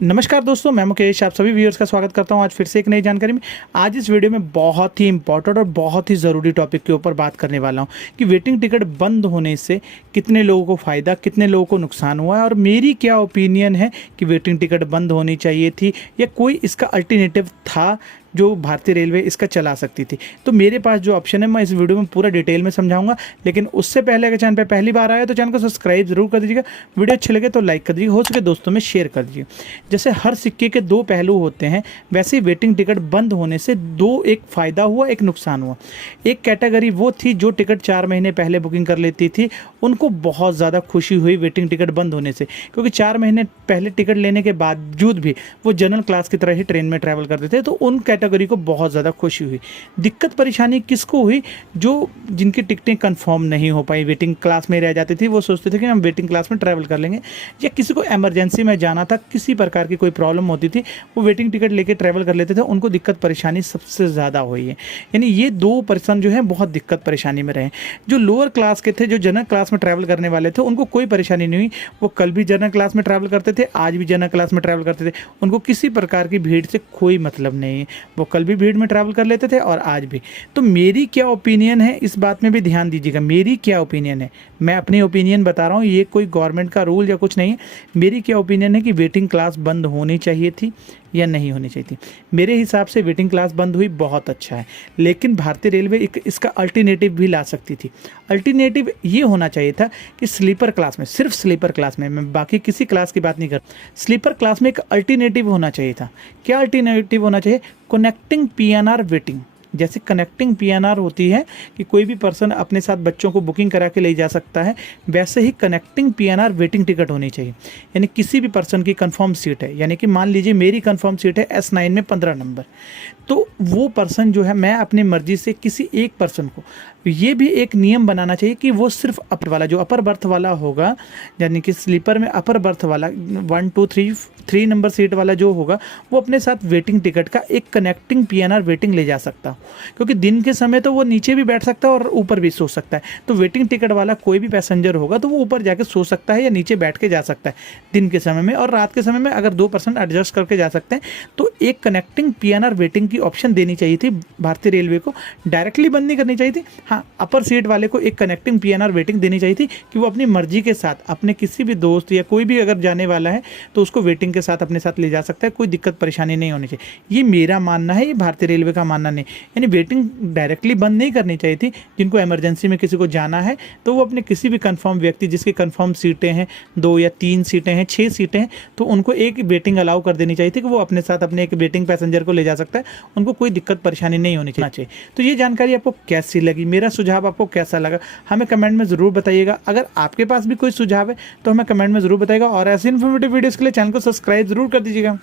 नमस्कार दोस्तों, मैं मुकेश आप सभी व्यूअर्स का स्वागत करता हूं आज फिर से एक नई जानकारी में। आज इस वीडियो में बहुत ही इंपॉर्टेंट और बहुत ही ज़रूरी टॉपिक के ऊपर बात करने वाला हूं कि वेटिंग टिकट बंद होने से कितने लोगों को फ़ायदा, कितने लोगों को नुकसान हुआ है और मेरी क्या ओपिनियन है कि वेटिंग टिकट बंद होनी चाहिए थी या कोई इसका अल्टरनेटिव था जो भारतीय रेलवे इसका चला सकती थी। तो मेरे पास जो ऑप्शन है मैं इस वीडियो में पूरा डिटेल में समझाऊंगा, लेकिन उससे पहले अगर चैनल पे पहली बार आया तो चैनल को सब्सक्राइब जरूर कर दीजिएगा। वीडियो अच्छे लगे तो लाइक कर दीजिए, हो सके दोस्तों में शेयर कर दीजिए। जैसे हर सिक्के के दो पहलू होते हैं, वैसे ही वेटिंग टिकट बंद होने से एक फ़ायदा हुआ, एक नुकसान हुआ। एक कैटेगरी वो थी जो टिकट 4 महीने पहले बुकिंग कर लेती थी, उनको बहुत ज़्यादा खुशी हुई वेटिंग टिकट बंद होने से, क्योंकि 4 महीने पहले टिकट लेने के बावजूद भी वो जनरल क्लास की तरह ही ट्रेन में ट्रैवल करते थे, तो उन कैटेगरी को बहुत ज़्यादा खुशी हुई। दिक्कत परेशानी किसको हुई? जिनकी टिकटें कंफर्म नहीं हो पाई, वेटिंग क्लास में रह जाती थी, वो सोचते थे कि हम वेटिंग क्लास में ट्रैवल कर लेंगे, या किसी को इमरजेंसी में जाना था, किसी प्रकार की कोई प्रॉब्लम होती थी, वो वेटिंग टिकट लेके ट्रैवल कर लेते थे, उनको दिक्कत परेशानी सबसे ज़्यादा हुई है। यानी ये 2 पर्सन जो है बहुत दिक्कत परेशानी में रहे। जो लोअर क्लास के थे, जो जनरल क्लास में ट्रैवल करने वाले थे, उनको कोई परेशानी नहीं हुई। वो कल भी जनरल क्लास में ट्रैवल करते थे, आज भी जनरल क्लास में ट्रैवल करते थे, उनको किसी प्रकार की भीड़ से कोई मतलब नहीं है। वो कल भी भीड़ में ट्रैवल कर लेते थे और आज भी। तो मेरी क्या ओपिनियन है, इस बात में भी ध्यान दीजिएगा। मेरी क्या ओपिनियन है, मैं अपनी ओपिनियन बता रहा हूँ, ये कोई गवर्नमेंट का रूल या कुछ नहीं है। मेरी क्या ओपिनियन है कि वेटिंग क्लास बंद होनी चाहिए थी या नहीं होनी चाहिए थी। मेरे हिसाब से वेटिंग क्लास बंद हुई, बहुत अच्छा है, लेकिन भारतीय रेलवे इसका अल्टरनेटिव भी ला सकती थी। अल्टरनेटिव ये होना चाहिए था कि स्लीपर क्लास में, सिर्फ स्लीपर क्लास में, मैं बाकी किसी क्लास की बात नहीं कर, स्लीपर क्लास में एक अल्टरनेटिव होना चाहिए था। क्या अल्टरनेटिव होना चाहिए? Connecting PNR waiting. जैसे कनेक्टिंग पीएनआर होती है कि कोई भी पर्सन अपने साथ बच्चों को बुकिंग करा के ले जा सकता है, वैसे ही कनेक्टिंग पीएनआर वेटिंग टिकट होनी चाहिए। यानी किसी भी पर्सन की कंफर्म सीट है, यानी कि मान लीजिए मेरी कंफर्म सीट है S9 में 15 नंबर, तो वो पर्सन जो है, मैं अपनी मर्जी से किसी एक पर्सन को, ये भी एक नियम बनाना चाहिए कि वो सिर्फ अपर वाला, जो अपर बर्थ वाला होगा, यानी कि स्लीपर में अपर बर्थ वाला 1 2 3 नंबर सीट वाला जो होगा, वो अपने साथ वेटिंग टिकट का एक कनेक्टिंग पीएनआर वेटिंग ले जा सकता हो, क्योंकि दिन के समय तो वो नीचे भी बैठ सकता है और ऊपर भी सो सकता है। तो वेटिंग टिकट वाला कोई भी पैसेंजर होगा तो वो ऊपर जाके सो सकता है या नीचे बैठ के जा सकता है दिन के समय में, और रात के समय में अगर 2% एडजस्ट करके जा सकते हैं। तो एक कनेक्टिंग पीएनआर वेटिंग की ऑप्शन देनी चाहिए थी भारतीय रेलवे को, डायरेक्टली बंद नहीं करनी चाहिए थी। हाँ, अपर सीट वाले को एक कनेक्टिंग पीएनआर वेटिंग देनी चाहिए थी कि वो अपनी मर्जी के साथ अपने किसी भी दोस्त या कोई भी अगर जाने वाला है तो उसको वेटिंग के साथ अपने साथ ले जा सकता है, कोई दिक्कत परेशानी नहीं होनी चाहिए। ये मेरा मानना है, ये भारतीय रेलवे का मानना नहीं। यानी वेटिंग डायरेक्टली बंद नहीं करनी चाहिए थी। जिनको इमरजेंसी में किसी को जाना है तो वो अपने किसी भी कंफर्म व्यक्ति, जिसकी कंफर्म सीटें हैं 2 या 3 सीटें हैं, 6 सीटें हैं, तो उनको एक वेटिंग अलाउ कर देनी चाहिए थी कि वो अपने साथ अपने एक वेटिंग पैसेंजर को ले जा सकता है, उनको कोई दिक्कत परेशानी नहीं होनी चाहिए। तो ये जानकारी आपको कैसी लगी, मेरा सुझाव आपको कैसा लगा, हमें कमेंट में ज़रूर बताइएगा। अगर आपके पास भी कोई सुझाव है तो हमें कमेंट में ज़रूर बताइएगा, और ऐसे इन्फॉर्मेटिव वीडियोज़ के लिए चैनल को सब्सक्राइब जरूर कर दीजिएगा।